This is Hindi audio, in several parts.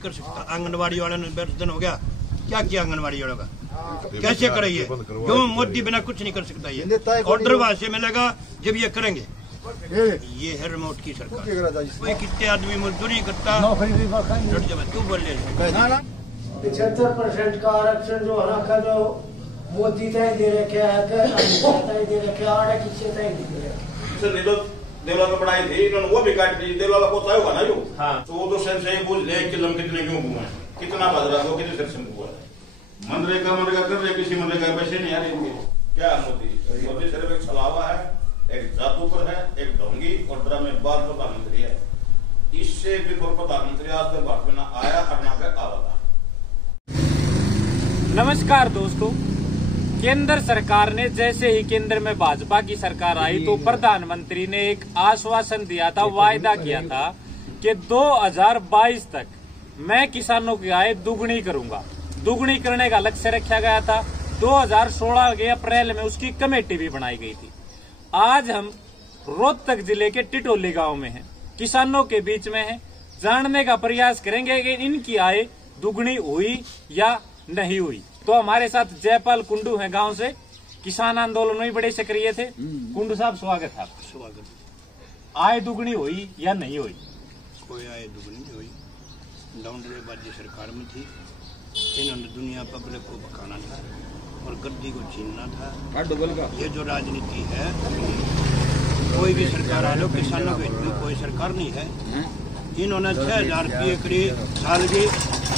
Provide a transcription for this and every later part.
कर सकता। आंगनबाड़ी वालों ने 10 दिन हो गया, क्या किया आंगनबाड़ी वालों का, कैसे कराइए? क्यों मोदी बिना कुछ नहीं कर सकता? ये ऑर्डर वहां से मिलेगा जब ये करेंगे। ये है रिमोट की सरकार। कोई कितने आदमी मजदूरी करता, तू बोल ले 75% का आरक्षण जो है जो मोदी तय दे रखे है, दे रखे आड़े किससे तय दे रखे देवला पढ़ाई थी, इन्होंने वो भी काट दी। देवला को तय होगा ना जो, तो वो तो सेंस है बोल ले कि लम कितने क्यों घूमा है, कितना बदला हो, कितने सेक्शन हुआ है। मनरेगा कर रहे, किसी मनरेगा पैसे नहीं आ रहे इनके। क्या मोदी सिर्फ एक छलावा है, एक जादूगर है, एक ढोंगी और ड्रामेबाज प्रधानमंत्री है। इससे भी प्रधानमंत्री आज तक भारत में ना आया और ना के आवागा। नमस्कार दोस्तों, केंद्र सरकार ने जैसे ही केंद्र में भाजपा की सरकार आई तो प्रधानमंत्री ने एक आश्वासन दिया था, वायदा किया था कि 2022 तक मैं किसानों की आय दुगनी करूंगा। दुगनी करने का लक्ष्य रखा गया था। 2016 के अप्रैल में उसकी कमेटी भी बनाई गई थी। आज हम रोहतक जिले के टिटोली गांव में हैं, किसानों के बीच में हैं। जानने का प्रयास करेंगे कि इनकी आय दुगनी हुई या नहीं हुई। तो हमारे साथ जयपाल कुंडू हैं गांव से, किसान आंदोलन में बड़े सक्रिय थे। कुंडू साहब स्वागत है आपका। स्वागत। आय दुगनी हुई या नहीं हुई? कोई आय दुगनी नहीं हुई। डाउनरेबाजी सरकार में थी, इन्होंने दुनिया पब्लिक को भगाना था और गद्दी को छीनना था। ये जो राजनीति है, कोई भी सरकार आ लो, किसानों के हित में कोई सरकार नहीं है। इन्होंने 6000 रुपये करीब साल के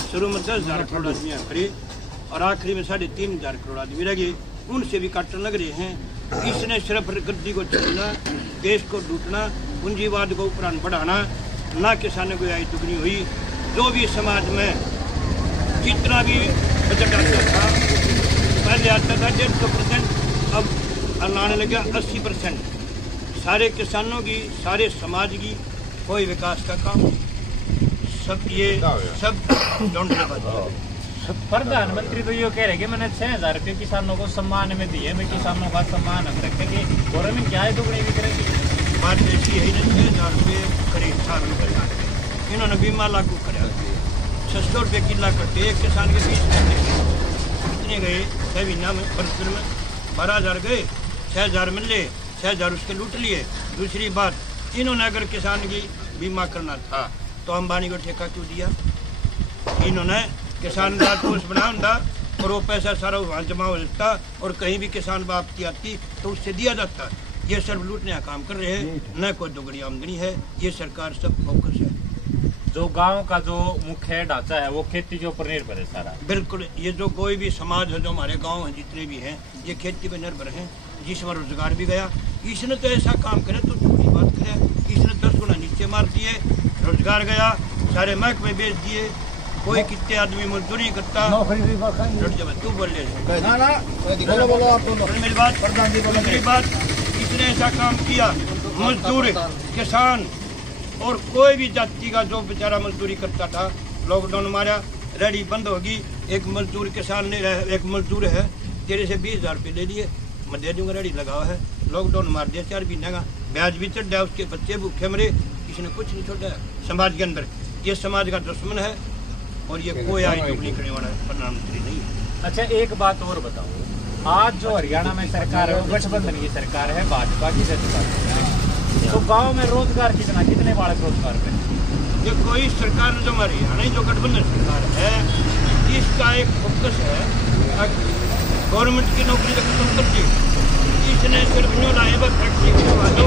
शुरू में 10,000 करोड़ आदमी करे और आखिरी में 3,500 करोड़ आदमी रह गए। उनसे भी काटने लग रहे हैं। इसने सिर्फ गद्दी को छीनना, देश को लूटना, पूंजीवाद को उपरांत बढ़ाना, ना किसानों को आय दुगनी हुई। जो भी समाज में जितना भी बजट आता था, पहले आता था 150%, अब लाने लग गया 80%। सारे किसानों की, सारे समाज की कोई विकास का काम, सब ये सब प्रधानमंत्री तो ये कह रहे कि मैंने 6,000 रुपये किसानों को सम्मान में दिए, मैं किसानों का सम्मान हम रखेंगे। गवर्नमेंट क्या है दुगनी भी करेगी? बात ऐसी है ना, 6,000 रुपये करीब 4 रुपये इन्होंने बीमा लागू कराया। 600 रुपये किला कटे एक किसान के 20 कितने गए 6 महीना में, 15 में 12,000 गए, 6,000 मिले, 6,000 उसके लूट लिए। दूसरी बात, इन्होंने अगर किसान की बीमा करना था तो अंबानी को ठेका क्यों दिया? इन्होंने किसान का कोष बना होता और वो पैसा सारा वहाँ जमा हो जाता और कहीं भी किसान बाप की आती तो उससे दिया जाता। ये सब लूटने का काम कर रहे हैं, न कोई दुगनी आमदनी है। ये सरकार सब फोकस है। जो गांव का जो मुख्य ढांचा है वो खेती के ऊपर निर्भर है सारा। बिल्कुल, ये जो कोई भी समाज है, जो हमारे गाँव है, जितने भी हैं, ये खेती पर निर्भर हैं। जिसमें रोजगार भी गया, इसने तो ऐसा काम करे तो झूठी बात करे। इसने 10 गुना नीचे मार दिए, रोजगार गया, सारे महकमे बेच दिए। कोई कितने आदमी मजदूरी करता, तू बोल ले मेरी बात। इसने ऐसा काम किया, मजदूर, किसान और कोई भी जाति का जो बेचारा मजदूरी करता था, लॉकडाउन मारा, रेडी बंद होगी। एक मजदूर किसान ने, एक मजदूर है, तेरे से 20,000 रुपये ले लिए, मैं दे दूंगा, रेडी लगा हुआ है। लॉकडाउन मार दिया 4 महीने का, ब्याज भी चढ़ गया, उसके बच्चे भूखे मरे, किसी ने कुछ नहीं छोड़ा समाज के अंदर। ये समाज का दुश्मन है और ये कोई आय दुगनी करने वाला प्रधानमंत्री नहीं है। अच्छा, एक बात और बताओ, आज जो हरियाणा में सरकार है वो गठबंधन की सरकार है, भाजपा की सरकार है, तो गाँव में रोजगार कितने बालक रोजगार पे? ये कोई सरकार जो हमारी हरियाणा जो गठबंधन सरकार है, इसका एक फोकस है गवर्नमेंट की नौकरी का खत्म कर दी। इसने सिर्फ न्यू लाए बस फैक्ट्री करवा दो,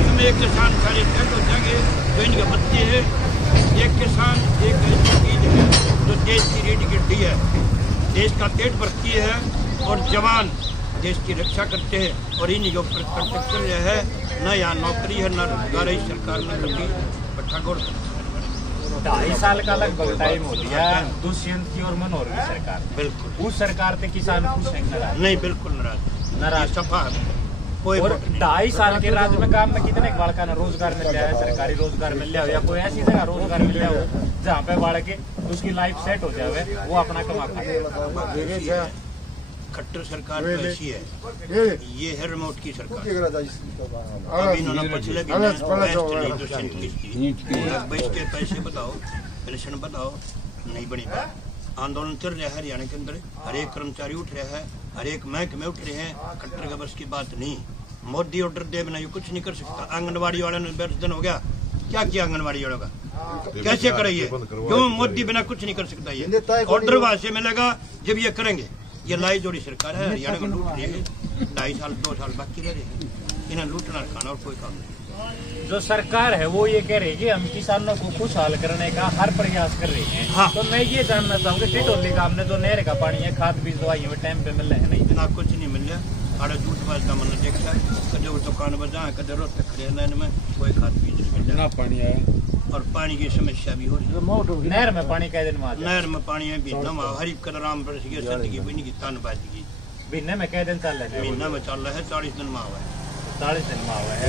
उसमें एक किसान सारे सेट हो जाएंगे। जो इनके बच्चे हैं, एक किसान एक ऐसी चीज है जो देश की रीढ़ की हड्डी है, देश का पेट भरती है और जवान देश की रक्षा करते हैं। और इन जो प्रत्यक्ष कर रहे हैं, न यहाँ नौकरी है न रोजगार है। इस सरकार ने कभी पट्टागोड़ 2.5 साल का लगभग टाइम हो गया दुष्यंत की और मनोहर की सरकार। बिल्कुल, उस सरकार से किसान खुश है? नहीं, बिल्कुल नाराज सफा। कोई और 2.5 साल के राज में काम में कितने बालका ने रोजगार मिल जाए, सरकारी रोजगार मिल जाए या कोई ऐसी जगह रोजगार मिल जाए जहाँ पे बालक उसकी लाइफ सेट हो जाए, वो अपना कमा खाए। खट्टर सरकार तो ऐसी है, ये है रिमोट की सरकार। अब इन्होंने पिछले भी इसके पैसे बताओ, पेंशन बताओ, नहीं बनी बात। आंदोलन चल रहा है हरियाणा के अंदर, हर एक कर्मचारी उठ रहा है, हर एक महकमे उठ रहे हैं। कट्टर का बस की बात नहीं। मोदी ऑर्डर दे बिना ये कुछ नहीं कर सकता। आंगनबाड़ी वाले ने 10 दिन हो गया, क्या किया आंगनबाड़ी वालों का, कैसे कराइए? क्यों मोदी बिना कुछ नहीं कर सकता? ये ऑर्डर वहां से मिलेगा जब ये करेंगे। ये लाई जोड़ी सरकार है, हरियाणा को लूट रही है। 2.5 साल 2 साल बाकी रह रहे हैं, इन्हें लूटना खाना और कोई काम नहीं। जो सरकार है वो ये कह रही है कि हम किसानों को खुशहाल करने का हर प्रयास कर रहे हैं। हाँ। तो मैं ये जानना चाहूँगा टिटोली का हमने जो नहर का पानी है, खाद बीज दवाई में टाइम पे मिल रहे हैं नहीं? ना कुछ नहीं मिल रहा। आड़े झूठ बाजता मैंने देखा है, कदे वो दुकान बजा कदे रोज तक खड़े लाइन में, कोई खाद बीज नहीं मिल रहा। पानी आया और पानी की समस्या भी हो रही है। नहर में पानी कै दिन में आ? नहर में पानी है भी नम हरी कदराम बरस गया, जिंदगी बनी की तन बाज गई। महीने में कै दिन चल रहा है? महीना में चल रहा है, 40 दिन में हुआ है। 40 दिन में हुआ है,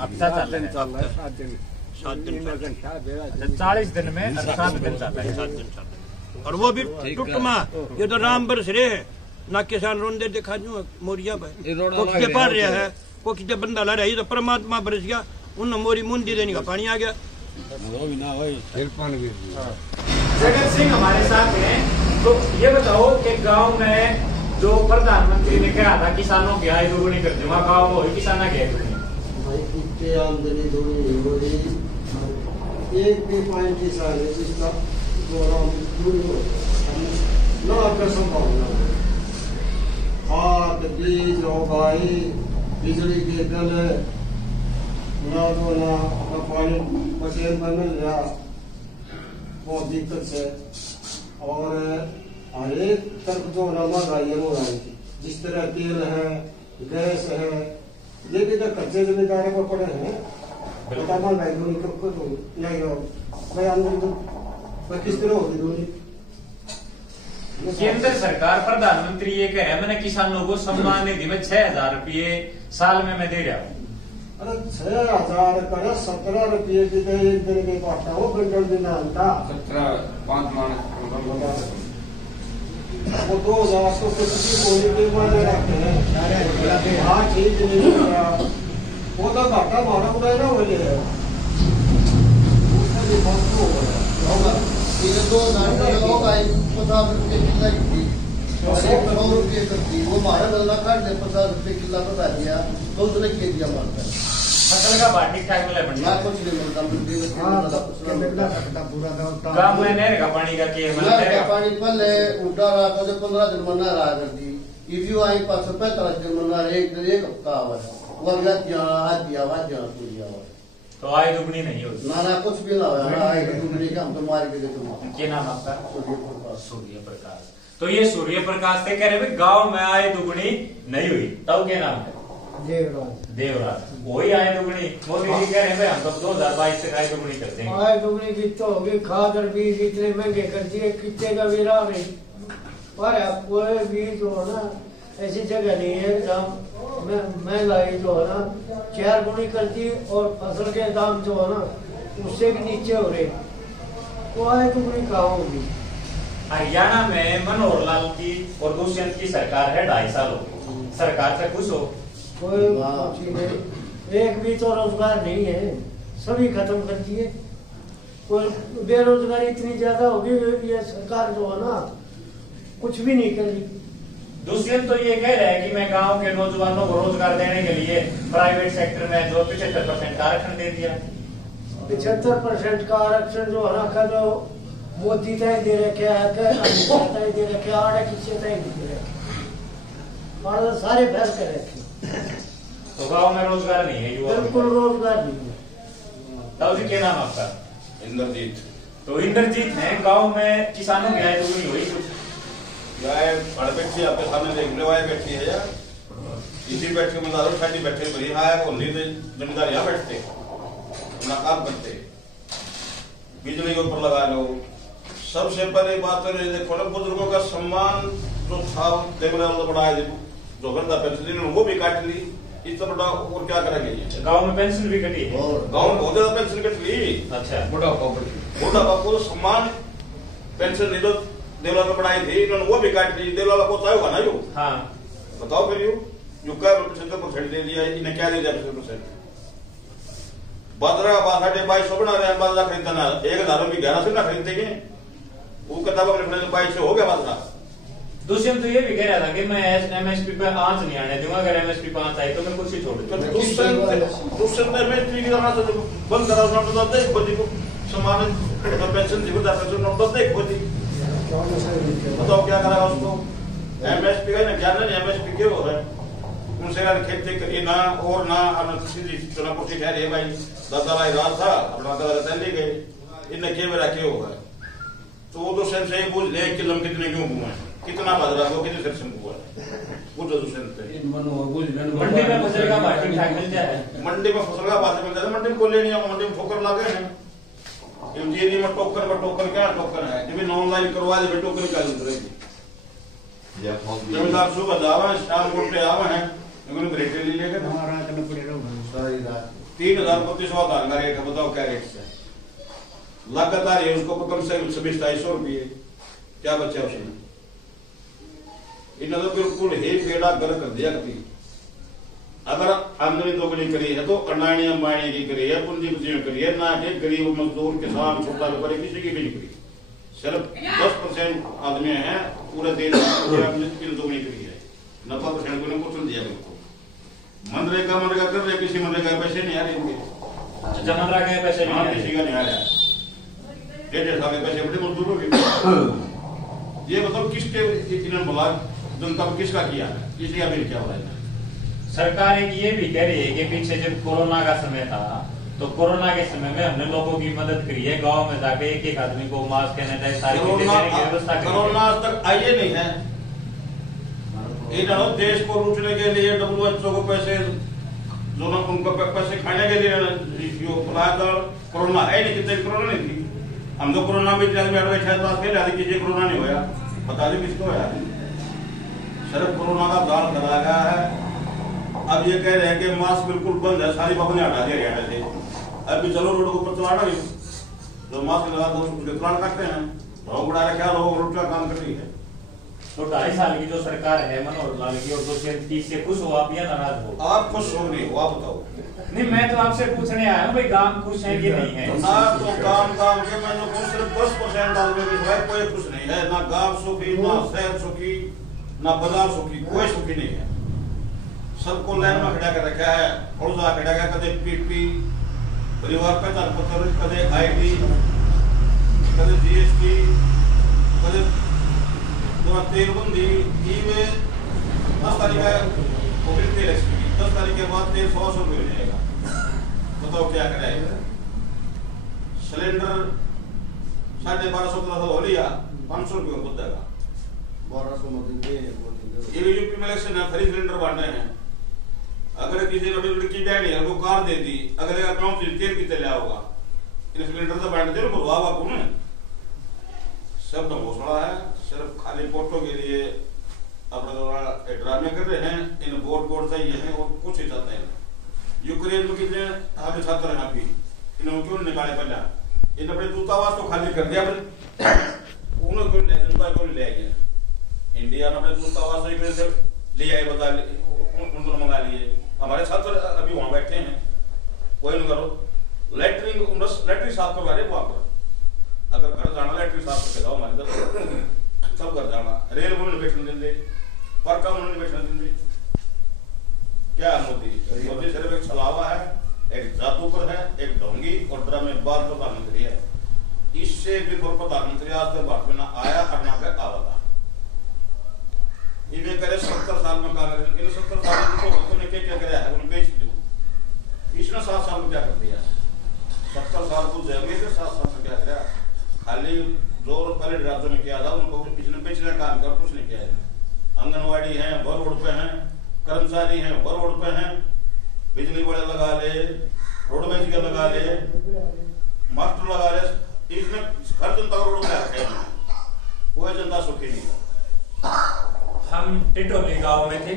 हफ्ता चल रहा है। 7 दिन 40 दिन में 7 दिन चल रहा है। 7 दिन चल रहा है। और वो भी टुकमा, ये तो राम बरस रहे है ना। किसान रोंदे देखा जो मोरिया भाई कोखते पड़ रहा है, कोखते बंदा ला रहा है। ये तो परमात्मा बरस गया, उन मोरी मुंडी देने का पानी आ गया। जगत सिंह हमारे साथ हैं, तो ये बताओ कि गांव में जो प्रधानमंत्री ने कहा था किसानों की आय दोगुनी कर दूंगा, गाँव में किसाना की आय इतने आमदनी दोगुनी हो रही, एक भी पॉइंट किसान है जिसका संभावना। खाद बीज उगाई, बिजली के बिल ना पानी मशीन में मिल रहा, बहुत दिक्कत से। और हर एक तरफ जो महंगाई हो रही थी, जिस तरह तेल है, गैस है, ये भी तो कच्चे जमींदारों को पड़े हैं। बता महंगाई दूनी नहीं हो भाई, आमदनी किस तरह होगी दूनी? केंद्र सरकार प्रधानमंत्री ये कह रहे हैं मैंने किसानों को सम्मान निधि में 6,000 रुपये साल में मैं दे रहा हूँ। अरे 6,000 का 17 रुपये की एक दिन के पाटा वो बंडल दिन आता 5 वो 2,000 तो किसी के माने रखते हैं। हाँ ठीक नहीं होगा, वो तो घाटा मारा उड़ा ना हो जाए, उससे भी बहुत होगा। ये 2,000 होगा 50 रुपये किला की, 100 रुपये करती, वो मारा बदला काट दे 50 रुपये किला बता दिया, तो उसने के दिया मारता है। फसल का बाटी टाइम में ना कुछ नहीं मिलता, गाँव में नहर का पानी का पानी पहले उल्टा रहा था, 15 दिन मना रहा करती, इवी आई 545 दिन मना, एक हफ्ता हुआ है, वो अगला आज दिया हुआ। तो आय दुगनी नहीं होती? ना कुछ भी ना हुआ, आय दुगनी का हम तो मार के देते। क्या नाम आपका? सूर्य प्रकाश। तो ये सूर्य प्रकाश से कह रहे हैं गाँव में आय दुगनी नहीं हुई, तब क्या नाम है? देवराज। वही आय दुगनी मोदी जी कह रहे हैं हम तो 2022 से आय दुगनी कर देंगे। आय दुगनी की तो होगी, खाद और बीज इतने महंगे कर दिए, कितने का भी रहा नहीं। पर आपको बीज जो है ना, ऐसी जगह नहीं है जहाँ महंगाई जो है ना 4 गुनी कर दी और फसल के दाम जो है ना उससे भी नीचे हो रहे, तो आय दुगनी कहाँ होगी? हरियाणा में मनोहर लाल की और दुष्यंत की सरकार है, 2.5 साल हो गए। सरकार से खुश हो? कोई नहीं, एक भी तो रोजगार नहीं है, सभी खत्म कर दिए। कोई बेरोजगारी इतनी ज्यादा होगी, ये सरकार जो है ना कुछ भी नहीं कर रही। दुष्यंत तो ये कह रहे हैं कि मैं गांव के नौजवानों को रोजगार देने के लिए प्राइवेट सेक्टर में जो 75% का आरक्षण दे दिया। 75% का आरक्षण जो है ना, जो मोदी तय दे रखे तय दे रखे, आड़े किसी तय नहीं दे रखे, और सारे फैल कर रखे। तो गांव में रोजगार नहीं है, युवा बिल्कुल रोजगार नहीं है। ताऊ जी क्या नाम आपका? इंद्रजीत। तो इंद्रजीत है, गांव में किसानों की आय दुगनी हुई कुछ? गाय बैठी आपके सामने देख लो, आए बैठी है यार, इसी बैठे में साड़ी बैठे बड़ी आया को नहीं जमींदार यहाँ बैठते अपना काम करते, बिजली के ऊपर लगा लो। सबसे पहले बात देखो ना, बुजुर्गों का सम्मान जो था बढ़ाया, जो बंदा पेंशन वो भी काट ली, इससे बड़ा और क्या करेंगे? गांव में पेंशन भी कटी है, गांव में बहुत ज्यादा पेंशन कट ली। अच्छा, बुढ़ापा को सम्मान पेंशन नहीं तो देवला में बढ़ाई थी, इन्होंने वो भी काट ली। देवला को होगा ना यू? हाँ बताओ फिर यू क्या 75% दे दिया, इन्हें क्या दे दिया 75%? बाजरा बासाटे 2200 बना रहे हैं, बाजरा खरीदना 1000 रुपये 1100 ना खरीदेंगे, वो किताब अपने 2200 हो गया बाजरा। दुष्यंत तो ये भी कह रहा था कि मैं एमएसपी पे आंच नहीं आने दूंगा, अगर एमएसपी पे आंच आई तो मैं कुछ ही छोड़ दूंगा। दुष्यंत एमएसपी की तरह बंद करा उसने देख बदी को समान पेंशन जीवन पेंशन नंबर देख बदी, बताओ क्या करेगा उसको। एमएसपी का ना ज्ञान नहीं, एमएसपी क्यों हो रहा है उनसे खेती करिए ना और ना सीधी चुनाव कुर्सी ठहरी है भाई, दादा भाई रात था अपना दादा चल गए, इनने क्या मेरा क्या होगा। तो वो तो सेंस से बोल ले कि लम कितने क्यों घूमे, कितना बाजरा को कितने सेर से हुआ वो तो मंडी में फसल का भाव ठीक ठाक मिल जाए, मंडी में फसल का भाव मिल जाए, मंडी में कोले नहीं, मंडी में ठोकर लगे हैं। इंजीनियर में टोकन क्या टोकन है, जब ऑनलाइन करवा दे टोकन क्या रहेगी। जमींदार सुबह जावा शाम को आवा है, ग्रेटे ले लेगा 3000 धान का रेट है, बताओ क्या रेट से लगातार है उसको कम से कम 2600 रुपये, क्या बचा उसमें। इन्होंने तो बिल्कुल ही पेड़ा गर्क कर दिया कभी। अगर आमदनी दोगुनी करी है तो अडानी अंबानी की करी है, पूंजी करी है, ना कि गरीब मजदूर किसान छोटा व्यापारी किसी की भी नहीं करी। सिर्फ 10% आदमी है पूरे देश में दोगुनी करी है, 90% को कुचल दिया बिल्कुल। मनरेगा कर रहे, किसी मनरेगा के पैसे नहीं आ रहे इनके, मनरेगा के पैसे किसी का नहीं आ रहा, 1.5 साल के पैसे बड़े मजदूरों के। ये बताओ किसके इन्होंने बोला जनता को किसका किया, किसी का भी क्या हो रहा है। सरकार एक ये भी कह रही है कि पीछे जब कोरोना का समय था तो कोरोना के समय में हमने लोगों की मदद करी है, गांव में जाके एक आदमी को मास्क सैनिटाइजर सारी चीजें देने की व्यवस्था करी है। कोरोना आज तक आइए नहीं है, इन्होंने देश को लूटने के लिए WHO को पैसे जो ना उनको पैसे खाने के लिए बुलाया था। कोरोना है नहीं, कितने कोरोना नहीं थी, हम तो कोरोना में किसी कोरोना नहीं होया, बता दें किसको होया। सिर्फ कोरोना का दाल कराया गया है। अब ये कह रहे हैं कि मास्क बिल्कुल बंद है, सारी पाबंदी हटा दी हरियाणा से। अभी चलो रोड के ऊपर चलाना नहीं, जो मास्क लगा दो उसके चलान काटते हैं, लोग उड़ा रखे रोड का काम कर रही है। तो 2.5 साल की जो सरकार है मनोहर लाल की, और 230 से खुश हो आप या नाराज हो? आप खुश हो नहीं हो, आप बताओ। नहीं, मैं तो आपसे पूछने आया हूँ भाई, गांव खुश है कि नहीं है? ना तो काम के मैंने सिर्फ 10% आदमी कोई खुश नहीं है, ना गांव सुखी, ना शहर सुखी, ना बाजार सुखी, कोई सुखी नहीं है। सबको लाइन में खड़ा कर रखा है, फौजा खड़ा कर, कदे पीपी परिवार पहचान पत्र, कदे ID, कदे GST, कदे तेलबंदी, 10 तारीख को तेल एक्सपी, 10 तारीख के बाद तेल 100 रुपये हो जाएगा। बताओ क्या कराएगा। सिलेंडर 1250 हो लिया, 500 रुपये को देगा। 1200 ये यूपी में इलेक्शन है, फ्री सिलेंडर बांटे हैं। अगर किसी लड़की बहन है वो कार दे दी, अगले अकाउंट से तेल कितने लिया होगा, इन सिलेंडर तो बांट दे बुलवा बापू ने। सब तो घोषणा है, सिर्फ खाली वोटों के लिए अपना ड्रामे कर रहे हैं। इन वोट चाहिए है और कुछ ही चाहते हैं। यूक्रेन में कितने हमारे छात्र हैं अभी, इन्होंने क्यों निकाले पहला, इन अपने दूतावास तो खाली कर दिया, उन्होंने क्यों ले गया। इंडिया ने अपने दूतावास से ले आए, बता उनको मंगा लिए। हमारे छात्र अभी वहां बैठे हैं, वही न करो। लैट्रिन साफ करवा रहे वहां पर, अगर घर जाना लैट्रिन साफ करके जाओ हमारे तरफ, सब घर जाना। रेल में बैठने देंगे, पर कम उन्होंने बैठने देंगे। क्या मोदी सिर्फ एक छलावा है, एक जादूगर है, एक ढोंगी और ड्रामेबाज प्रधानमंत्री है। इससे भी प्रधानमंत्री आज तक भारत में ना आया और ना आवा था। ये करे 70 साल में कांग्रेस, इन 70 साल में क्या कराया है, उन्हें बेच दो। इसने 7 साल में क्या कर दिया, 70 साल को जाएंगे तो 7 साल में क्या कराया। खाली जो पहले राज्यों में किया था उनको इसने बेचने काम कर, कुछ नहीं किया। आंगनवाड़ी है वो रोड पे हैं, कर्मचारी हैं वो रोड पे हैं, बिजली बड़े लगा ले, रोडवेज के लगा ले, मास्टर लगा ले। इसने हर जनता को रोड में रखे, कोई जनता सुखी नहीं था। हम टिटोली गांव में थे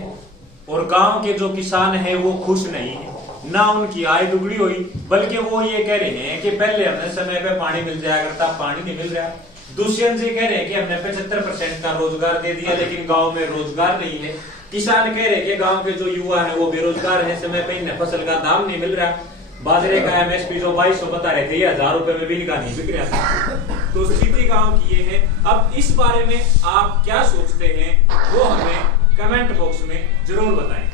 और गांव के जो किसान हैं वो खुश नहीं है, ना उनकी आय दुगनी हुई, बल्कि वो ये कह रहे हैं कि पहले हमने समय पे पानी मिल जाया करता, पानी नहीं मिल रहा। दुष्यंत जी कह रहे हैं कि हमने 75% का रोजगार दे दिया, लेकिन गांव में रोजगार नहीं है। किसान कह रहे हैं कि गांव के जो युवा हैं वो बेरोजगार हैं, समय पे इन्हें फसल का दाम नहीं मिल रहा। बाजरे का एमएसपी जो 2200 बता रहे थे, ये 1000 रुपए में भी नहीं बिक रहा था। तो स्थिति गांव की ये है। अब इस बारे में आप क्या सोचते हैं वो हमें कमेंट बॉक्स में जरूर बताएं।